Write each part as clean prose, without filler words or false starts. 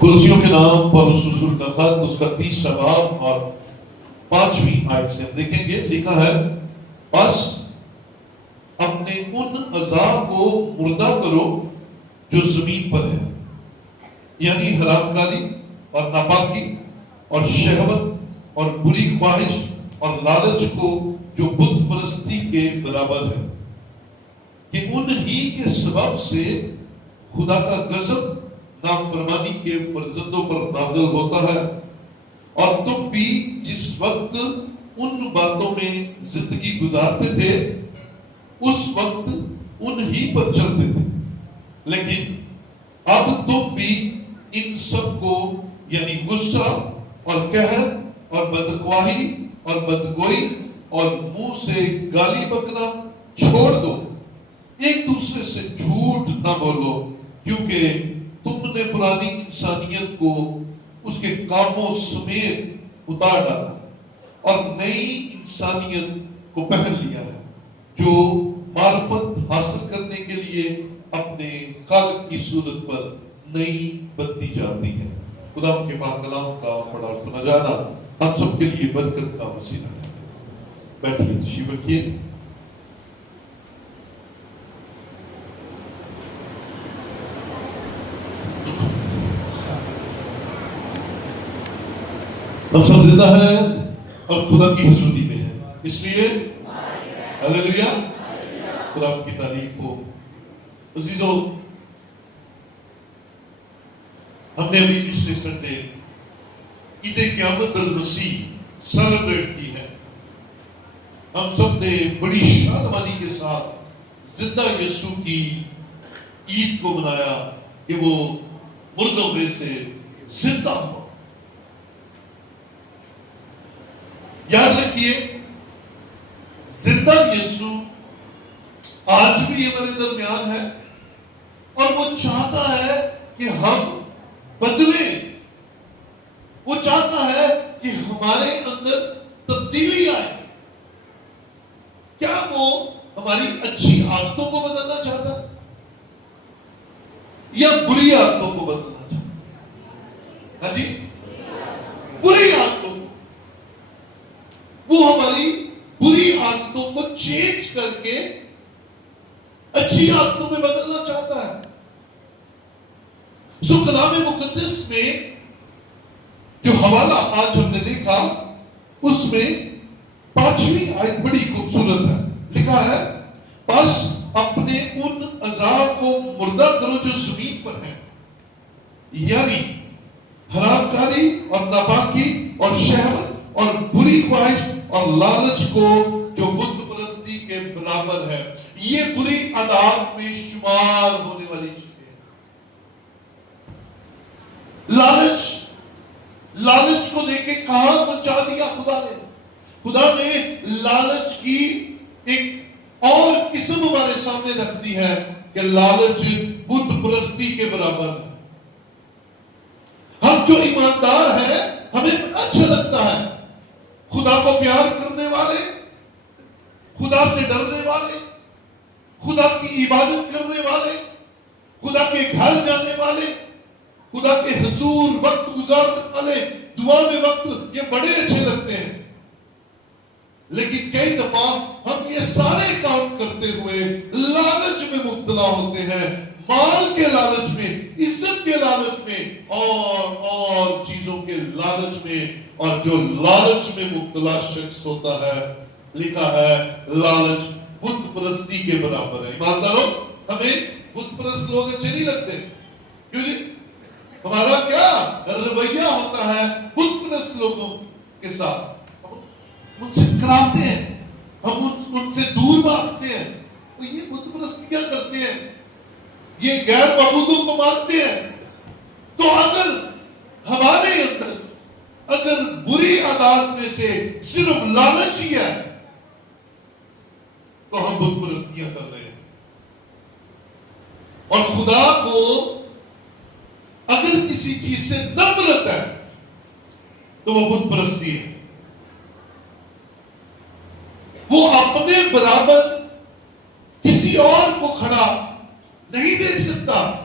کلسیوں کے نام پولس رسول کا خط اس کا 30واں باب اور 5ویں آیت سے ہم دیکھیں گے. لکھا ہے بس اپنے ان اعضاء کو مردہ کرو جو زمین پر ہے، یعنی حرام کاری اور ناپاکی اور شہوت اور بری خواہش اور لالچ کو جو بت پرستی کے برابر ہے، کہ انہی کے سبب سے خدا کا غضب نافرمانی کے فرزندوں پر نازل ہوتا ہے. اور تم بھی جس وقت ان باتوں میں زندگی گزارتے تھے اس وقت انہی پر چلتے تھے، لیکن اب تم بھی ان سب کو یعنی غصہ اور قہر اور بدخواہی اور بدگوئی اور منہ سے گالی بکنا چھوڑ دو. ایک دوسرے سے جھوٹ نہ بولو، کیونکہ تم نے پرانی انسانیت کو اس کے کاموں سمیت اتار ڈالا اور نئی انسانیت کو پہن لیا ہے، جو معرفت حاصل کرنے کے لیے اپنے خالق کی صورت پر نئی بنتی جاتی ہے. خدا کے پاک کلام کا پڑھا اور سنا جانا ہم سب کے لیے برکت کا وسیلہ ہے. بیٹھیے، تشریف رکھیے. ہم سب زندہ ہیں اور خدا کی حضوری میں ہیں، اس لیے ہلیلویا، خدا کی تعریف ہو. عزیزو، ہم نے ابھی پچھلے سنڈے عید قیامت المسیح سیلیبریٹ کی ہے. ہم سب نے بڑی شادمانی کے ساتھ زندہ یسوع کی عید کو منایا کہ وہ مردوں میں سے زندہ ہوا. یاد رکھیے، زندہ یسوع آج بھی ہمارے درمیان ہے اور وہ چاہتا ہے کہ ہم بدلیں. وہ چاہتا ہے کہ ہمارے اندر تبدیلی آئے. کیا وہ ہماری اچھی عادتوں کو بدلنا چاہتا ہے یا بری عادتوں کو بدلنا چاہتا ہے؟ ہاں جی، بری عادتوں. وہ ہماری بری عادتوں کو چینج کر کے اچھی عادتوں میں بدلنا چاہتا ہے. سو کلام مقدس میں جو حوالہ آج ہم نے دیکھا اس میں 5ویں آیت بڑی خوبصورت ہے. لکھا ہے بس اپنے ان اعضاء کو مردہ کرو جو زمین پر ہیں، یعنی حرام کاری اور ناپاکی اور شہوت اور بری خواہش اور لالچ کو جو بت پرستی کے برابر ہے. یہ بری عادات میں شمار ہونے والی چیزیں ہیں. لالچ کو دیکھ کے کہاں پہنچا دیا خدا نے لالچ کی ایک اور قسم ہمارے سامنے رکھ دی ہے کہ لالچ بت پرستی کے برابر ہے. ہم جو ایماندار ہیں ہمیں اچھا لگتا ہے خدا کو پیار کرنے والے، خدا سے ڈرنے والے، خدا کی عبادت کرنے والے، خدا کے گھر جانے والے، خدا کے حضور وقت گزارنے والے، دعا میں وقت، یہ بڑے اچھے لگتے ہیں. لیکن کئی دفعہ ہم یہ سارے کام کرتے ہوئے لالچ میں مبتلا ہوتے ہیں، مال کے لالچ میں، عزت کے لالچ میں اور چیزوں کے لالچ میں. اور جو لالچ میں مبتلا شخص ہوتا ہے، لکھا ہے لالچ بت پرستی کے برابر ہے. ایمانداروں، ہمیں بت پرست لوگ اچھے نہیں لگتے. کیوں جی؟ ہمارا کیا رویہ ہوتا ہے بت پرست لوگوں کے ساتھ؟ ہم ان سے کراتے ہیں، ہم ان سے دور بھاگتے ہیں. یہ بت پرست کیا کرتے ہیں؟ یہ غیر معبودوں کو مانتے ہیں. تو اگر ہمارے اندر اگر بری عادات میں سے صرف لالچ ہی ہے تو ہم بت پرستیاں کر رہے ہیں. اور خدا کو اگر کسی چیز سے نفرت ہے تو وہ بت پرستی ہے. وہ اپنے برابر کسی اور کو کھڑا نہیں دیکھ سکتا،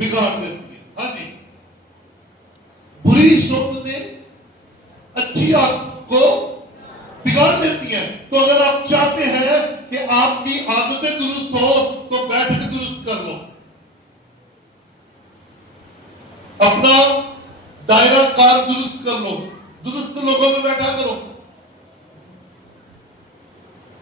بگاڑ دیتی ہیں. ہاں جی, بری صحبتیں اچھی عادتوں کو بگاڑ دیتی ہیں. تو اگر آپ چاہتے ہیں کہ آپ کی عادتیں درست ہو تو بیٹھک درست کر لو, اپنا دائرہ کار درست کر لو, درست لوگوں میں بیٹھا کرو.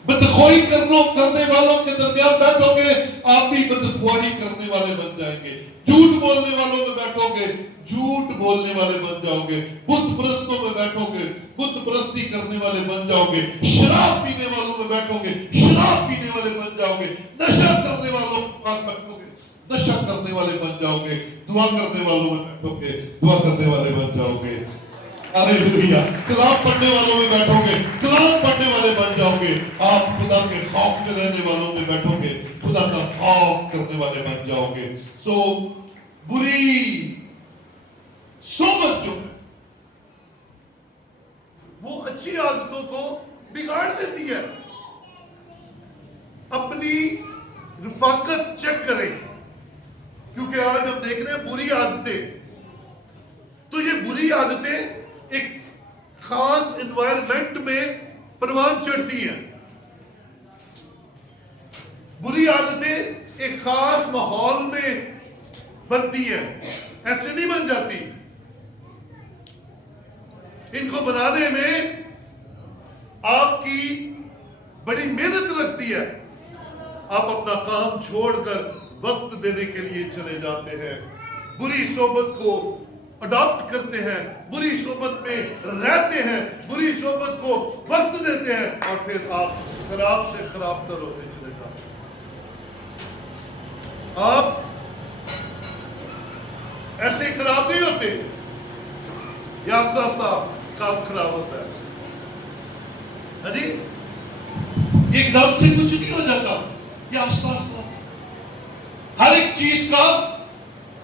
بدخواہی کرنے والوں کے درمیان بیٹھو گے, آپ بھی بدخواہی کرنے والے بن جائیں گے. جھوٹ بولنے والوں میں بیٹھو گے, جھوٹ بولنے والے بن جاؤ گے. بت پرستوں میں بیٹھو گے, بت پرستی کرنے والے بن جاؤ گے. شراب پینے والوں میں بیٹھو گے, شراب پینے والے بن جاؤ گے. نشہ کرنے والوں کے پاس بیٹھو گے, نشہ کرنے والے بن جاؤ گے. دعا کرنے والوں میں بیٹھو گے, دعا کرنے والے بن جاؤ گے. ہالےلویا. کلام پڑھنے والوں میں بیٹھو گے, کلام پڑھنے والے بن جاؤ گے. آپ خدا کے خوف میں رہنے والوں میں بیٹھو گے, خدا کا خوف کرنے والے بن جاؤ گے. سو بری صحبت جو ہے وہ اچھی عادتوں کو بگاڑ دیتی ہے. اپنی رفاقت چیک کریں, کیونکہ آج ہم دیکھ رہے ہیں بری عادتیں. تو یہ بری عادتیں ایک خاص انوائرمنٹ میں پروان چڑھتی ہیں. بری عادتیں ایک خاص ماحول میں بنتی ہیں, ایسے نہیں بن جاتی. ان کو بنانے میں آپ کی بڑی محنت لگتی ہے. آپ اپنا کام چھوڑ کر وقت دینے کے لیے چلے جاتے ہیں, بری صحبت کو اڈاپٹ کرتے ہیں, بری صحبت میں رہتے ہیں, بری صحبت کو وقت دیتے ہیں, اور پھر آپ خراب سے خراب تر ہوتے چلے جاتے ہیں. آپ ایسے خراب نہیں ہوتے, یا آہستہ آہستہ کام خراب ہوتا ہے. ہاں جی, ایک دم سے کچھ نہیں ہو جاتا, یہ آہستہ آہستہ ہر ایک چیز کا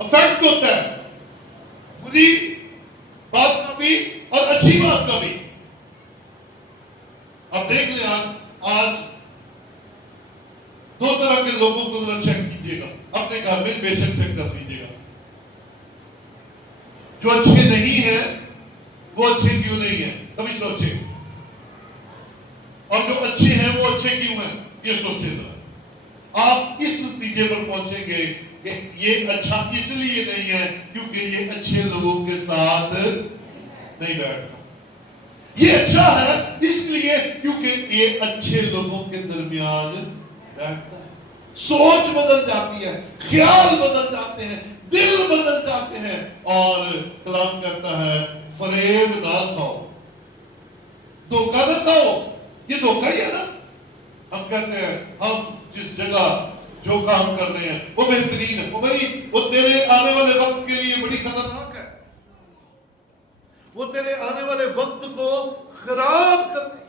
افیکٹ ہوتا ہے, بری بات کا بھی اور اچھی بات کا بھی. اب دیکھ لیں, آج دو طرح کے لوگوں کو ذرا چیک کیجیے گا, اپنے گھر میں بے شک چیک کر لیجیے گا. جو اچھے نہیں ہیں وہ اچھے کیوں نہیں ہیں, کبھی سوچے. اور جو اچھے ہیں وہ اچھے کیوں ہیں, یہ سوچے ذرا. آپ اس نتیجے پر پہنچیں گے کہ یہ اچھا اس لیے نہیں ہے کیونکہ یہ اچھے لوگوں کے ساتھ نہیں بیٹھتا. یہ اچھا ہے اس لیے کیونکہ یہ اچھے لوگوں کے درمیان بیٹھتا ہے. سوچ بدل جاتی ہے, خیال بدل جاتے ہیں, دل بدل جاتے ہیں. اور کلام کہتا ہے فریب نہ کھاؤ, دھوکہ نہ کھاؤ. یہ دھوکہ ہی ہے نا. ہم کہتے ہیں ہم جس جگہ جو کام کر رہے ہیں وہ بہترین ہے, وہ بھائی وہ تیرے آنے والے وقت کے لیے بڑی خطرناک ہے, وہ تیرے آنے والے وقت کو خراب کر دے.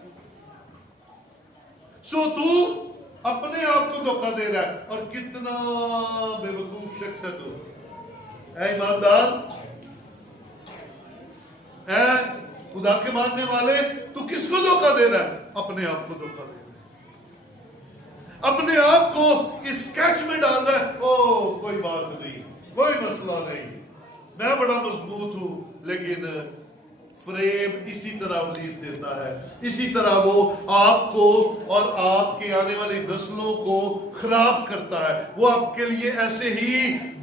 سو تو اپنے آپ کو دھوکہ دے رہا ہے, اور کتنا بے وقوف شخص ہے تو. اے ایماندار, اے خدا کے ماننے والے, تو کس کو دھوکہ دے رہا ہے؟ اپنے آپ کو دھوکہ دے رہا ہے. اپنے آپ کو اس کیچ میں ڈال رہا ہے, او کوئی بات نہیں, کوئی مسئلہ نہیں, میں بڑا مضبوط ہوں. لیکن فریب اسی طرح ابلیس دیتا ہے, اسی طرح وہ آپ کو اور آپ کے آنے والی نسلوں کو خراب کرتا ہے. وہ آپ کے لیے ایسے ہی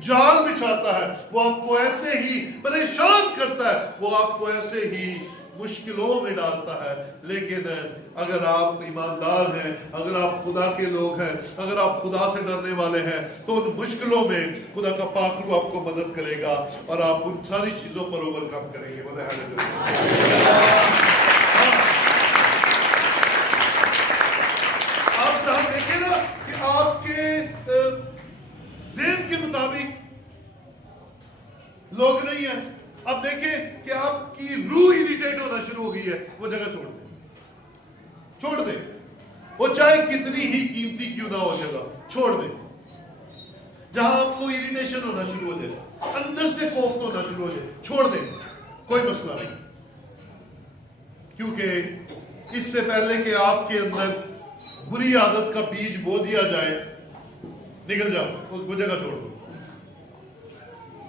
جال بچھاتا ہے, وہ آپ کو ایسے ہی پریشان کرتا ہے, وہ آپ کو ایسے ہی مشکلوں میں ڈالتا ہے. لیکن اگر آپ ایماندار ہیں, اگر آپ خدا کے لوگ ہیں, اگر آپ خدا سے ڈرنے والے ہیں, تو ان مشکلوں میں خدا کا پاک روح آپ کو مدد کرے گا اور آپ ان ساری چیزوں پر اوور کم کریں گے. آپ جہاں دیکھیں نا کہ آپ کے ذہن کے مطابق لوگ نہیں ہیں, اب دیکھیں کہ آپ کی روح اریٹیٹ ہونا شروع ہو گئی ہے, وہ جگہ چھوڑ دیں, چھوڑ دیں. وہ چاہے کتنی ہی قیمتی کیوں نہ ہو جگہ, چھوڑ دیں. جہاں آپ کو اریٹیشن ہونا شروع ہو جائے, اندر سے کوفت ہونا شروع ہو جائے, چھوڑ دیں, کوئی مسئلہ نہیں. کیونکہ اس سے پہلے کہ آپ کے اندر بری عادت کا بیج بو دیا جائے, نکل جاؤ, وہ جگہ چھوڑ دو.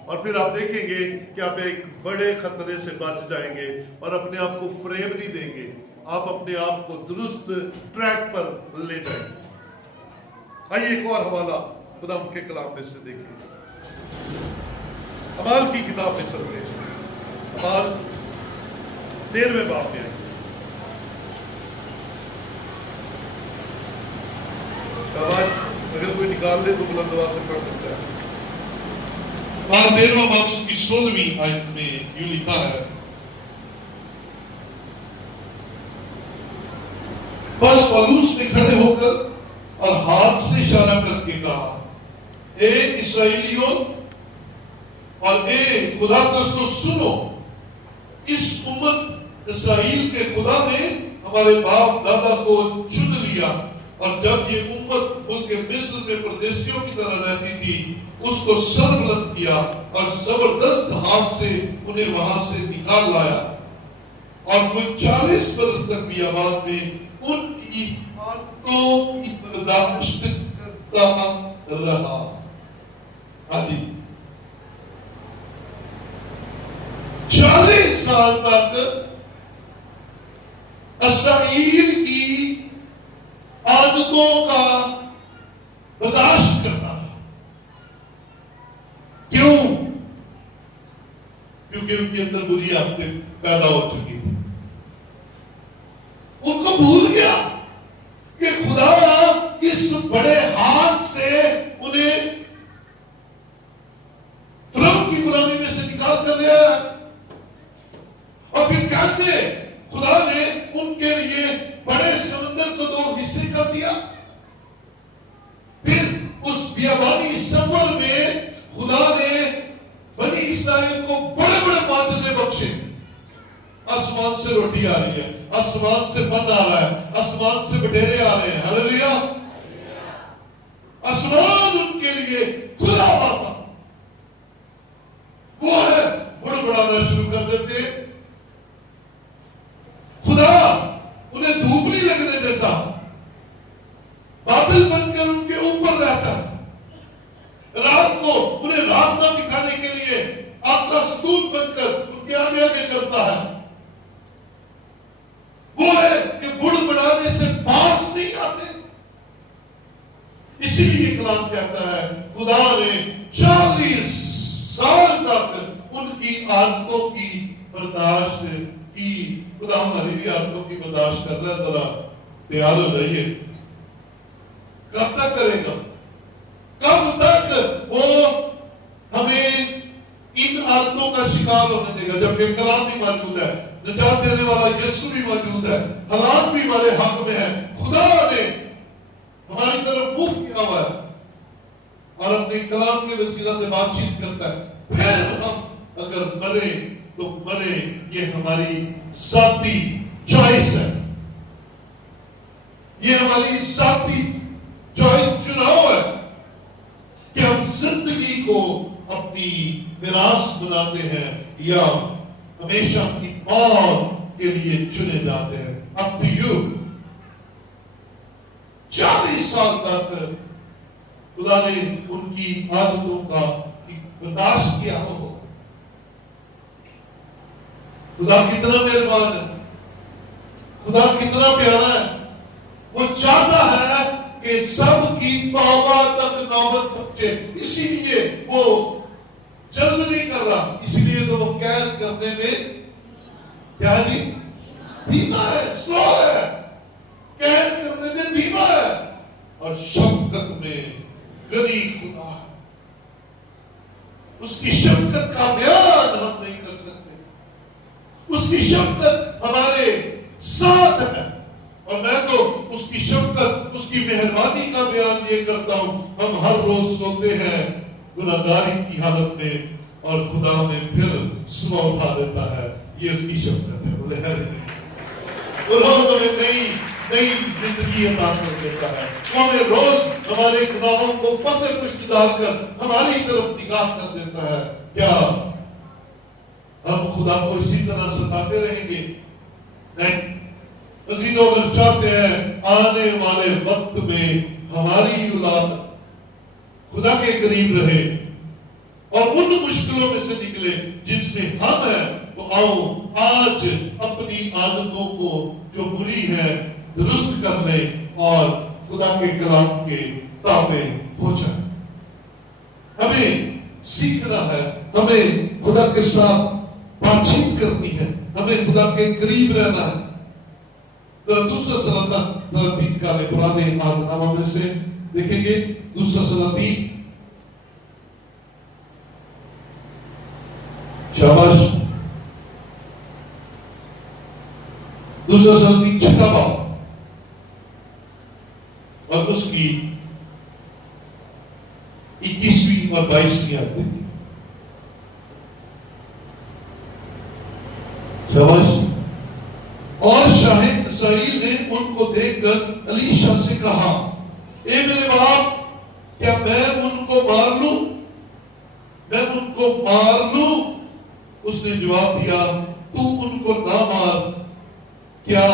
اور پھر آپ دیکھیں گے کہ آپ ایک بڑے خطرے سے بچ جائیں گے اور اپنے آپ کو فریب نہیں دیں گے، آپ اپنے آپ کو درست ٹریک پر لے جائیں گے۔ آئیے ایک اور حوالہ خدا کے کلام میں سے دیکھیں، اعمال کی کتاب میں چلتے ہیں، اعمال 13ویں باب میں آئیں۔ اگر کوئی نکال دے تو بلند آواز سے پڑھ سکتا ہے۔ اعمال 13واں باب اس کی 16ویں آیت میں یوں لکھا ہے، بس پولوس نے کھڑے ہو کر اور ہاتھ سے اشارہ کر کے کہا، اے اسرائیلیوں اور اے خدا کا سنو، اس امت اسرائیل کے خدا نے ہمارے باپ دادا کو چن لیا، اور جب یہ امت ملک مصر میں پردیسیوں کی طرح رہتی تھی اس کو سر بلند کیا اور زبردست ہاتھ سے انہیں وہاں سے نکال لایا، اور وہ 40 برس تک بیابان میں ان کی باتوں کی برداشت کرتا رہا۔ آدھی 40 سال تک اسرائیل کی عادتوں کا برداشت کرتا رہا۔ کیوں؟ کیونکہ ان کے اندر بری عادتیں پیدا ہو چکی تھی۔ ان کو بھول گیا کہ خدا اس بڑے ہاتھ سے انہیں فرعون کی غلامی میں سے نکال کر لیا ہے، اور پھر کیسے خدا نے ان کے لیے بڑے سمندر کو 2 حصے کر دیا۔ پھر اس بیابانی سفر میں خدا نے بنی اسرائیل کو بڑے بڑے معجزے بخشے۔ آسمان سے روٹی آ رہی ہے، آسمان سے من آ رہا ہے، آسمان سے بٹیرے آ رہے ہیں، ہلیلویا۔ آسمان ان کے لیے کھلا ہوا تھا، وہ ہے بڑبڑانا شروع کر دیتے۔ خدا انہیں دھوپ نہیں لگنے دیتا، بادل بن کر ان کے اوپر رہتا ہے، رات کو انہیں راستہ دکھانے کے لیے آپ کا ستون بن کر ان کے آگے آگے چلتا ہے۔ وہ ہے کہ بڑبڑانے سے باز نہیں آتے۔ اسی لیے کلام کہتا ہے خدا نے 40 سال تک ان کی عادتوں کی برداشت کی۔ خدا ہماری بھی عادتوں کی برداشت کر رہا ہے، ذرا تیار ہو جائیے۔ کب تک کرے گا؟ کب تک وہ ہمیں ان عادتوں کا شکار ہونے دے گا؟ جبکہ کلام بھی موجود ہے، نجات دینے والا یسوع بھی موجود ہے، حالات بھی ہمارے حق میں ہے، خدا نے ہماری طرف منہ کیا ہوا ہے اور اپنے کلام کے وسیلہ سے بات چیت کرتا ہے۔ پھر ہم اگر مرے تو مرے، یہ ہماری ذاتی چوائس ہے، یہ ہماری ذاتی چوائس، چناؤ ہے کہ ہم زندگی کو اپنی میراث بناتے ہیں یا ہمیشہ کی موت کے لیے چنے جاتے ہیں۔ اب ٹو یو۔ 40 سال تک خدا نے ان کی عادتوں کا برداشت کیا ہو۔ خدا کتنا مہربان ہے، خدا کتنا پیارا ہے، وہ چاہتا ہے کہ سب کی توبہ تک نوبت پہنچے، اسی لیے وہ جلد نہیں کر رہا، اسی لیے تو وہ قید کرنے میں کیا ہے جی؟ دھیما ہے، سلو ہے، قید کرنے میں دھیما ہے، اور شفقت میں غنی خدا ہے۔ اس کی شفقت کا بیان ہم نہیں کر سکتے، اس کی شفقت ہمارے ساتھ ہے، اور میں تو اس کی شفقت، اس کی مہربانی کا بیان یہ کرتا ہوں۔ ہم ہر روز سوتے ہیں گناہگاری کی حالت میں اور خدا میں پھر صبح اٹھا دیتا ہے، یہ اس کی شفقت ہے۔ بولے ہے وہ روز ہمیں نئی زندگی عطا کر دیتا ہے، وہ ہمیں روز ہمارے گناہوں کو پتے پشت ڈال کر ہماری طرف نگاہ کر دیتا ہے۔ کیا ہم خدا کو اسی طرح ستاتے رہیں گے؟ نہیں۔ عزیزوں، اگر چاہتے ہیں آنے والے وقت میں ہماری اولاد خدا کے قریب رہے اور اور ان مشکلوں میں سے نکلے جن میں ہم ہیں. تو آؤ آج اپنی عادتوں کو جو بری ہے درست کر لیں اور خدا کے کلام کے تابع ہو جائیں. ہمیں سیکھنا ہے, ہمیں خدا کے ساتھ بات چیت کرنی ہے, ہمیں خدا کے قریب رہنا ہے. دوسرا سلاطین کا پرانے عہد نامہ میں سے دیکھیں گے, دوسرا سلاطین, شاباش, دوسرا سلاطین 6 باب اور اس کی 21ویں اور 22ویں آیتیں تھی. شاباش. اور شاہ اسرائیل نے ان کو دیکھ کر الیشا سے کہا, اے میرے باپ, کیا میں ان کو مار لوں؟ میں ان کو مار لوں؟ اس نے جواب دیا, تو ان کو نہ مار. کیا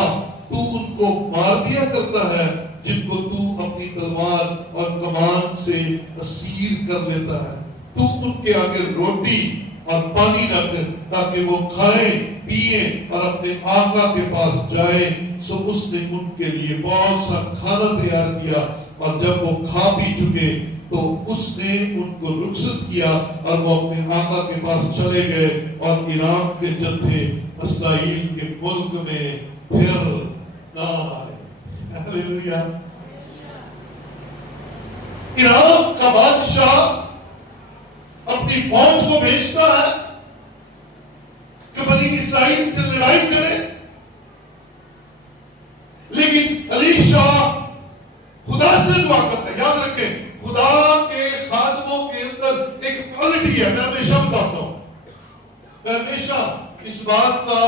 تو ان کو مار دیا کرتا ہے جن کو تو اپنی تلوار اور کمان سے اسیر کر لیتا ہے؟ تو ان کے آگے روٹی اور پانی رکھ تاکہ وہ کھائیں پیئیں اور اپنے آقا کے پاس جائیں. سو اس نے ان کے لیے بہت سا کھانا تیار کیا, اور جب وہ کھا پی چکے تو اس نے ان کو رخصت کیا اور وہ اپنے آقا کے پاس چلے گئے, اور ایرام کے جتھے اسرائیل کے ملک میں پھر نہ آئے. ہلیلویا. ایرام کا بادشاہ اپنی فوج کو بھیجتا ہے کہ بنی اسرائیل سے لڑائی کرے, لیکن الیشا خدا سے دعا کرتا ہے. یاد رکھیں, خدا کے خادموں کے اندر ایک کوالٹی ہے, میں ہمیشہ بتاتا ہوں, میں ہمیشہ اس بات کا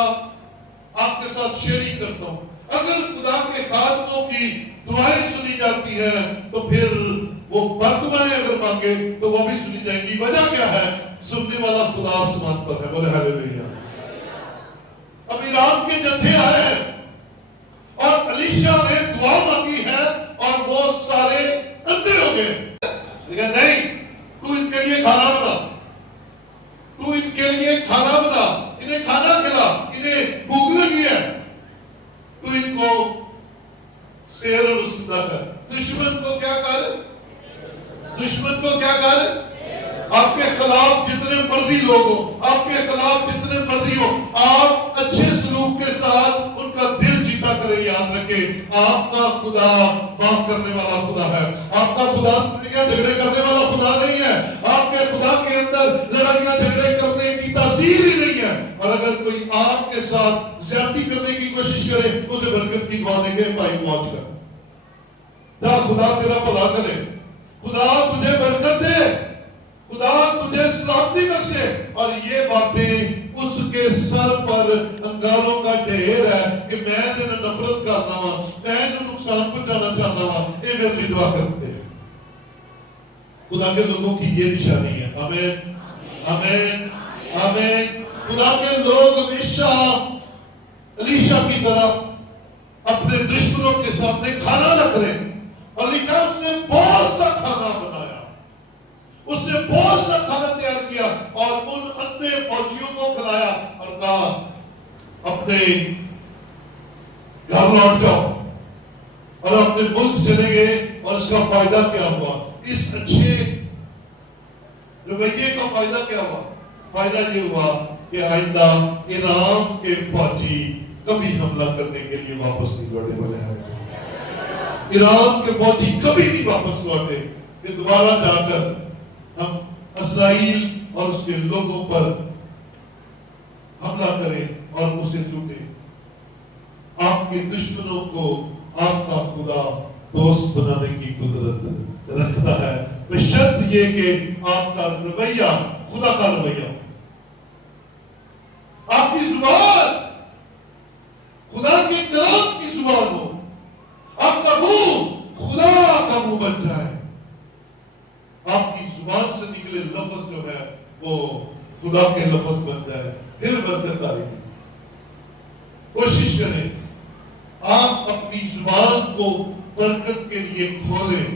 آپ کے ساتھ شیئرنگ کرتا ہوں. اگر خدا کے خادموں کی دعائیں سنی جاتی ہیں تو پھر وہ بددعائیں اگر مانگے تو وہ بھی سنی جائیں گی. وجہ کیا ہے؟ سننے والا خدا آسمان پر ہے. بولے ہلیلویا. اب ایرام کے جتھے آئے اور الیشا نے دعا مانگی ہے اور وہ سارے اندھے ہو گئے. لیکن نہیں, تو ان کے لیے کھانا بنا, تو ان کے لیے کھانا بنا, انہیں کھانا کھلا, انہیں بھوک لگی ہے, تو ان کو سیر اور رسیدہ کر. دشمن کو کیا کر, دشمن کو کیا کر, آپ کے خلاف جتنے مرضی لوگ ہو, آپ کے خلاف جتنے مرضی ہو, آپ اچھے سلوک کے ساتھ ان کا دل جیتا کریں. یاد رکھیں, آپ کا خدا معاف کرنے والا خدا ہے. آپ کا خدا جھگڑے کرنے والا خدا نہیں ہے. آپ کے خدا کے اندر لڑائیاں جھگڑے کرنے کی تاثیر ہی نہیں ہے. اور اگر کوئی آپ کے ساتھ زیادتی کرنے کی کوشش کرے, اسے برکت کی دعا دیں گے, بھائی پہنچ کر جا, خدا تیرا بھلا کرے, خدا تجھے برکت دے, خدا تجھے سلامتی بخشے. اور یہ باتیں اس کے سر پر انگاروں کا ڈھیر ہے کہ میں تجھے نفرت کرنا ہوں, میں تجھے نقصان پہنچانا چاہتا ہوں. یہ میرے لیے دعا کرتے ہیں. خدا کے لوگوں کی یہ نشانی ہے. آمین آمین آمین. خدا کے لوگ ہمیشہ الیشا کی طرح اپنے دشمنوں کے سامنے کھانا رکھ رہے, اور لکھا اس نے بہت سا کھانا بنایا, اس نے بہت سا کھانا تیار کیا اور ان اندھے فوجیوں کو کھلایا اور کہا اپنے گھر لوٹ جاؤ, اور اپنے ملک چلے گئے. اور اس کا فائدہ کیا ہوا؟ اس اچھے رویے کا فائدہ کیا ہوا؟ فائدہ یہ ہوا کہ آئندہ ایرام کے فوجی کبھی حملہ کرنے کے لیے واپس نہیں لوٹے. بولے ایران کے فوجی کبھی نہیں واپس لوٹے کہ دوبارہ جا کر ہم اسرائیل اور اس کے لوگوں پر حملہ کریں اور اسے لوٹیں. آپ کے دشمنوں کو آپ کا خدا دوست بنانے کی قدرت رکھتا ہے, بشرط یہ کہ آپ کا رویہ خدا کا رویہ, آپ کی زبان خدا کے کلام کی زبان ہو, آپ کا منہ خدا کا منہ بن جائے, آپ کی زبان سے نکلے لفظ جو ہے وہ خدا کے لفظ بن جائے, پھر برکت آئے گی. کوشش کریں آپ اپنی زبان کو برکت کے لیے کھولیں,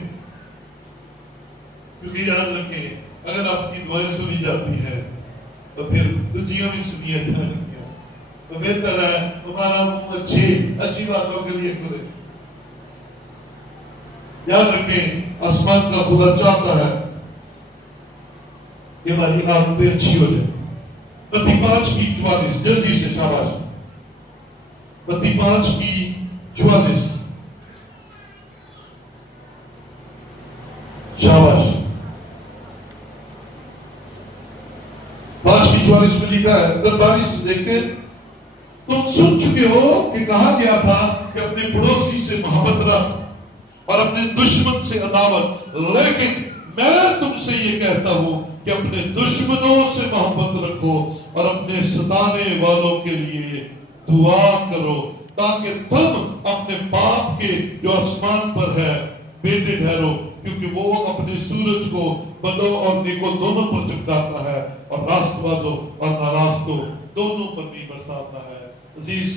کیونکہ یاد رکھیں اگر آپ کی دعائیں سنی جاتی ہیں تو پھر دجیوں بھی سنی جائیں گی، تو بہتر ہے تمہارا منہ اچھی باتوں کے لیے کھلے۔ یاد رکھیں آسمان کا خدا چاہتا ہے کہ ہماری عادتیں اچھی ہو جائیں۔ متی 5:44 جلدی سے، شاباش، متی 5:44 شاباش، 5:44 میں لکھا ہے، درباری سے دیکھتے تم سن چکے ہو کہ کہا گیا تھا کہ اپنے پڑوسی سے محبت رکھ اور اپنے دشمن سے عداوت، لیکن میں تم سے یہ کہتا ہوں کہ اپنے دشمنوں سے محبت رکھو اور اپنے ستانے والوں کے لیے دعا کرو تاکہ تم اپنے باپ کے جو آسمان پر ہے بیٹے ٹھہرو، کیونکہ وہ اپنے سورج کو بدو اور نیکو دونوں پر چمکاتا ہے اور راست بازوں اور ناراستوں دونوں پر بھی برساتا ہے۔ عزیز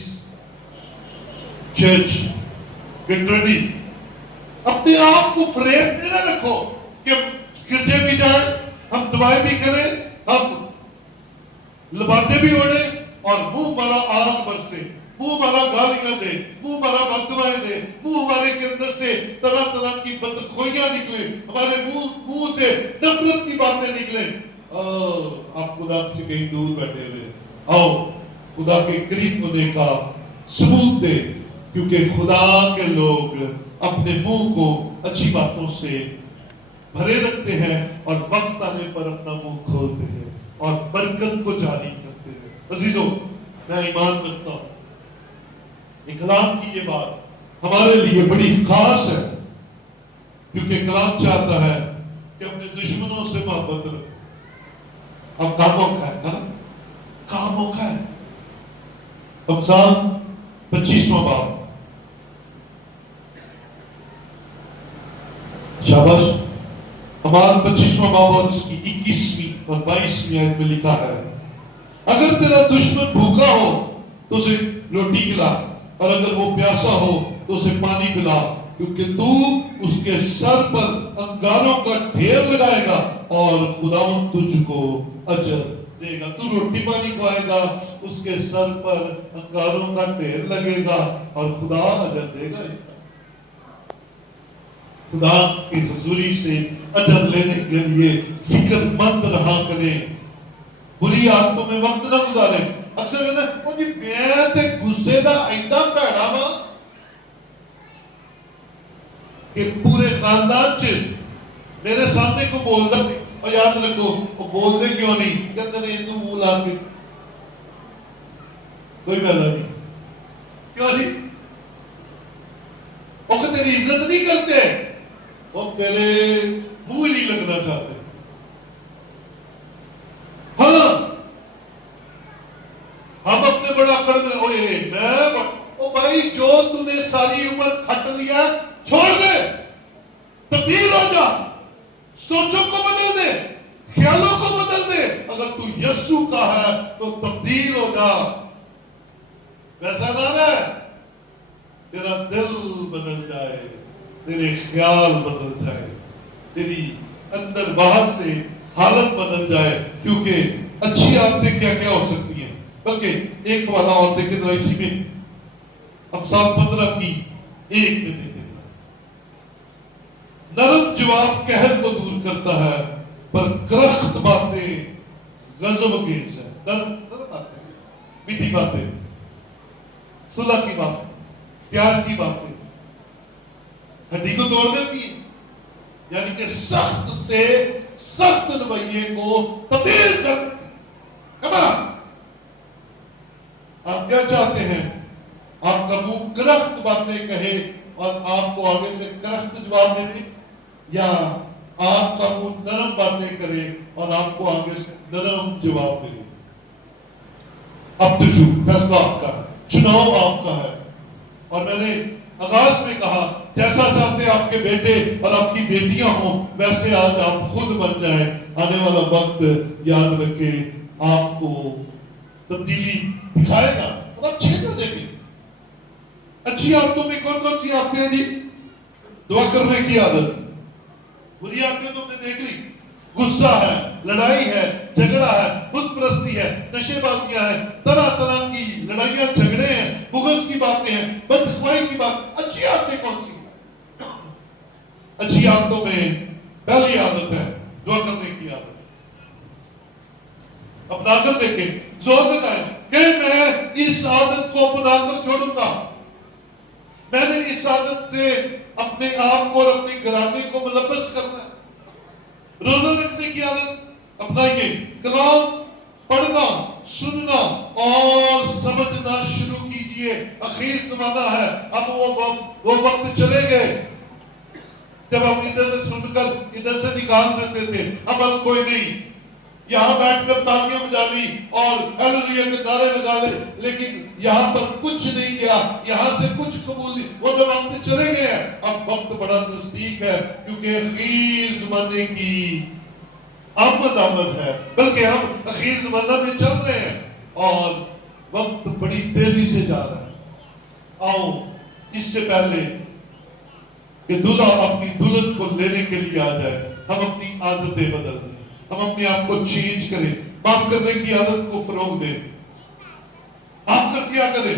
چرچ گیٹ ریڈی، اپنے آپ کو فریب میں نہ رکھو کہ گرجے بھی جائیں، ہم دعائیں بھی کریں، ہم لبادے بھی اوڑے اور منہ مارا آگ برسے، منہ مارا گالیاں دے، منہ مارا بددعائیں دے، منہ ہمارے کے اندر سے طرح طرح کی بدخویاں نکلیں، ہمارے منہ سے نفرت کی باتیں نکلیں۔ آپ خدا سے کہیں دور بیٹھے ہوئے، آؤ خدا کے قریب ہونے کا ثبوت دے، کیونکہ خدا کے لوگ اپنے منہ کو اچھی باتوں سے بھرے رکھتے ہیں اور وقت آنے پر اپنا منہ کھولتے ہیں اور برکت کو جاری کرتے ہیں۔ عزیزو، میں ایمان رکھتا ہوں کلام کی یہ بات ہمارے لیے بڑی خاص ہے، کیونکہ کلام چاہتا ہے کہ اپنے دشمنوں سے محبت رکھو۔ اب کاموں کا ہے نا، کاموں کا ہے۔ امثال 25واں باب، شاباش، امثال 25واں باب اور اس کی 21ویں اور 22ویں آیت میں لکھا ہے، اگر تیرا دشمن بھوکا ہو تو اسے روٹی کھلا، اور اگر وہ پیاسا ہو تو اسے پانی پلا، کیونکہ تو اس کے سر پر انگاروں کا ڈھیر لگائے گا اور خداوند تجھ کو اجر دے گا۔ تو روٹی پانی کھوائے گا، اس کے سر پر انگاروں کا ڈھیر لگے گا اور خدا اجر دے گا۔ خدا کی حضوری سے اجر لینے کے لیے فکر مند رہا کریں، بری عادتوں میں وقت نہ گزاریں۔ اکثر کہتے ہیں وہ جی میں تے غصے دا ایڈا بھیڑا وا کہ پورے خاندان چ میرے سامنے کو بولدا نہیں، اور یاد رکھو وہ بول دے کیوں نہیں، کہتے ہیں تو منہ لا کے کوئی فائدہ نہیں، کیوں نہیں؟ وہ کہ تیری عزت نہیں کرتے، وہ تیرے منہ ہی نہیں لگنا چاہتے۔ ہاں ہم اپنے بڑا قرض او بھائی جو تو نے ساری عمر کھٹ لیا چھوڑ دے، تبدیل ہو جا، سوچوں کو بدل دے، خیالوں کو بدل دے۔ اگر تو یسوع کا ہے تو تبدیل ہو جا، ویسا نہ رہے، تیرا دل بدل جائے، تیرے خیال بدل جائے، تیری اندر باہر سے حالت بدل جائے، کیونکہ اچھی عادتیں کیا کیا ہو سکتی ہیں۔ بلکہ ایک والا اور دیکھیں ذرا اسی میں امثال 15:1 میں دیکھیں، نرم جواب قہر کو دور کرتا ہے پر کرخت باتیں غضب انگیز ہے۔ نرم باتیں، میٹھی باتیں، صلح کی باتیں، پیار کی باتیں ہڈی کو توڑ دیتی ہے، یعنی کہ سخت سے سخت رویے کو تبدیل کر دیتی ہے۔ کمان آپ کیا چاہتے ہیں؟ آپ کا منہ کرخت باتیں کہے اور آپ کو آگے سے کرخت جواب دے دے، یا آپ کا منہ نرم باتیں کرے اور آپ کو آگے سے نرم جواب دے دے؟ اب تو جو فیصلہ آپ کا ہے، چناؤ آپ کا ہے۔ اور میں نے آغاز میں کہا جیسا چاہتے آپ کے بیٹے اور آپ کی بیٹیاں ہوں ویسے آج آپ خود بن جائیں۔ آنے والا وقت یاد رکھے آپ کو تبدیلی دکھائے گا اور آپ چینج ہو جائیں گے۔ اچھی عادتوں میں کون کون سی عادتیں ہیں جی؟ دعا کرنے کی عادت، بری عادتیں تو ہم نے دیکھ لی، غصہ ہے، لڑائی ہے، جھگڑا ہے، بت پرستی ہے، نشے بازیاں ہیں، طرح طرح کی لڑائیاں جھگڑے ہیں، بغض کی باتیں ہیں، بدخواہی کی بات. اچھی عادتیں کون سی ہیں؟ اچھی عادتوں میں پہلی عادت ہے دعا کرنے کی عادت. اپنا کر دیکھیں، زور لگائیں کہ میں اس عادت کو اپنا کر چھوڑوں گا. میں نے اس عادت سے اپنے آپ کو اور اپنے گھرانے کو ملبس کرنا ہے. روزہ رکھنے کی عادت اپنائیے. کلام پڑھنا، سننا اور سمجھنا شروع کیجئے. اخیر زمانہ ہے، اب وہ وقت چلے گئے جب ہم ادھر سے سن کر ادھر سے نکال دیتے تھے. عمل کوئی نہیں. یہاں بیٹھ کر تالیاں بجا لی اور ہیلیلویا کے نعرے لگا لے، لیکن یہاں پر کچھ نہیں گیا، یہاں سے کچھ قبول نہیں. وہ جب ہم سے چلے گئے ہیں، اب وقت بڑا نزدیک ہے، کیونکہ اخیر زمانے کی آمد ہے. بلکہ ہم اخیر زمانہ میں چل رہے ہیں اور وقت بڑی تیزی سے جا رہا ہے. آؤ اس سے پہلے کہ دلہا اپنی دلہن کو لینے کے لیے آ جائے، ہم اپنی عادتیں بدل دیں. ہم اپنے آپ کو چینج کریں. معاف کرنے کی عادت کو فروغ دیں. معاف کر دیا کریں.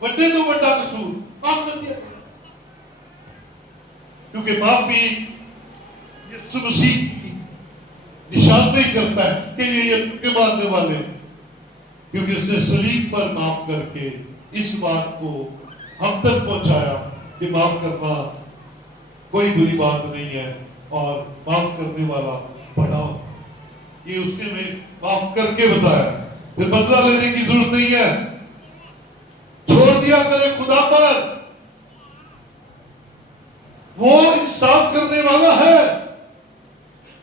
بڑے تو بڑا قصور معاف کر دیا کریں، کیونکہ معافی یسوع مسیح کی نشاندہی کرتا ہے کہ یہ یسوع کے ماننے والے ہیں، کیونکہ اس نے صلیب پر معاف کر کے اس بات کو ہم تک پہنچایا کہ معاف کرنا کوئی بری بات نہیں ہے اور معاف کرنے والا بڑا ہو. یہ اس نے میں معاف کر کے بتایا. پھر بدلہ لینے کی ضرورت نہیں ہے. چھوڑ دیا کرے خدا پر. وہ انصاف کرنے والا ہے،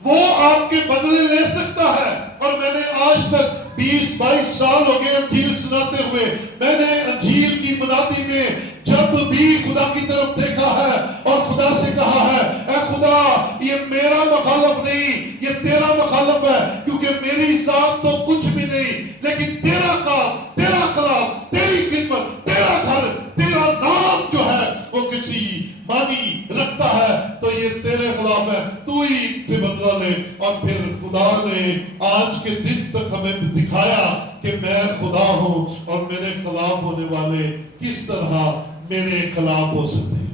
وہ آپ کے بدلے لے سکتا ہے. اور میں نے آج تک 20-22 سال ہو گئے انجیل سناتے ہوئے، میں نے انجیل کی منادی میں جب بھی خدا کی طرف دیکھا ہے اور خدا سے کہا ہے، اے خدا یہ میرا مخالف نہیں، یہ تیرا مخالف ہے، کیونکہ میری ذات تو کچھ بھی نہیں، لیکن تیرا کام، تیرا کلام، تیری خدمت، تیرا گھر، تیرا نام جو ہے وہ کسی معنی رکھتا ہے، تو یہ تیرے خلاف ہے، تو ہی سے بدلہ لے. اور پھر خدا نے آج کے دن تک ہمیں دکھایا کہ میں خدا ہوں اور میرے خلاف ہونے والے کس طرح میرے خلاف ہو سکتے ہیں.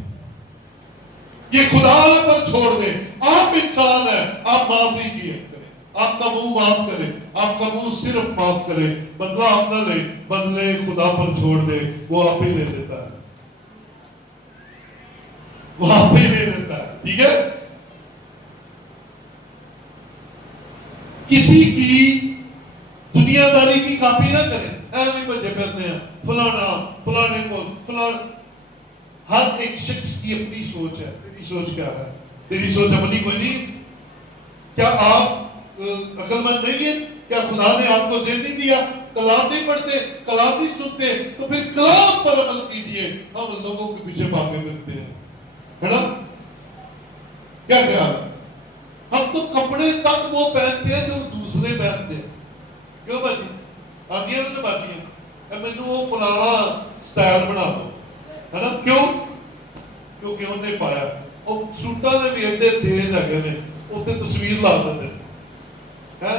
یہ خدا پر چھوڑ دیں. آپ انسان ہیں، آپ معافی کیے کریں. آپ کا منہ معاف کریں، آپ کا منہ صرف معاف کریں. بدلہ آپ نہ لیں، بدلے خدا پر چھوڑ دیں. وہ آپ ہی لے لیتا ہے، وہ آپ ہی لے لیتا ہے. ٹھیک ہے. کسی کی دنیا داری کی کاپی نہ کریں. ایویں بچے پھرتے ہیں فلانا فلانے کو فلان. ہر ایک شخص کی اپنی سوچ ہے. تیری سوچ کیا ہے؟ تیری سوچ اپنی کوئی نہیں. کیا آپ عقل مند نہیں ہیں؟ کیا خدا نے آپ کو ذہن نہیں دیا؟ کلام نہیں پڑھتے، کلام نہیں سنتے، تو پھر کلام پر عمل کیجئے. ہم لوگوں کے پیچھے بھاگے پھرتے ہیں، ہے نا؟ کیا خیال ہے؟ ہم تو کپڑے تک وہ پہنتے ہیں جو دوسرے پہنتے ہیں. کیوں باجی؟ آتی ہے نا باجی، میں وہ فلانا سٹائل بنا دو، ہے نا؟ کیوں؟ کیونکہ انہیں پایا. اور سوٹا نے بھی ایڈے تیز ہے نے اتنے تصویر لا دیتے ہیں.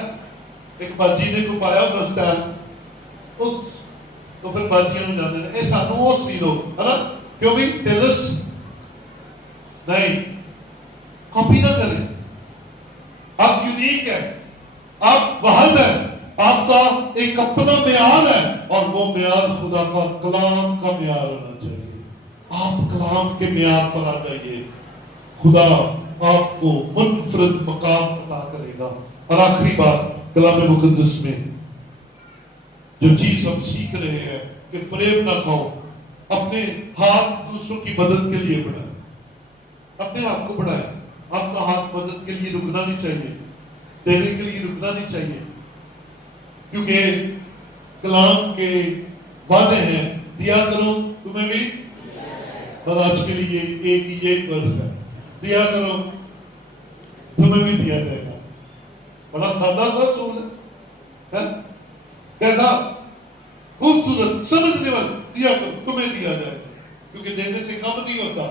ایک باجی نے کو پایا ہوتا سٹائل، اس تو پھر باجیاں نو جانے نے اے سانو وہ سی دو، ہے نا؟ کیوں بھی ٹیلرس نہیں. کاپی نہ کریں. آپ یونیک ہے، آپ واحد ہے، آپ کا ایک اپنا معیار ہے اور وہ معیار خدا کا کلام کا معیار ہونا چاہیے. آپ کلام کے معیار پر آ جائیے، خدا آپ کو منفرد مقام عطا کرے گا. اور آخری بات، کلام مقدس میں جو چیز ہم سیکھ رہے ہیں کہ فریب نہ کھاؤ. اپنے ہاتھ دوسروں کی مدد کے لیے بڑھائیں. اپنے ہاتھ کو بڑھائیں. آپ کا ہاتھ مدد کے لیے رکنا نہیں چاہیے، دینے کے لیے رکنا نہیں چاہیے، کیونکہ کلام کے وعدے ہیں دیا کرو تمہیں بھی. اور آج کے لیے ایک ورس ہے، دیا کرو تمہیں بھی دیا جائے گا. بڑا سادہ سا اصول ہے، کیسا خوبصورت، سمجھنے والا. دیا کرو تمہیں دیا جائے گا، کیونکہ دینے سے کم نہیں ہوتا،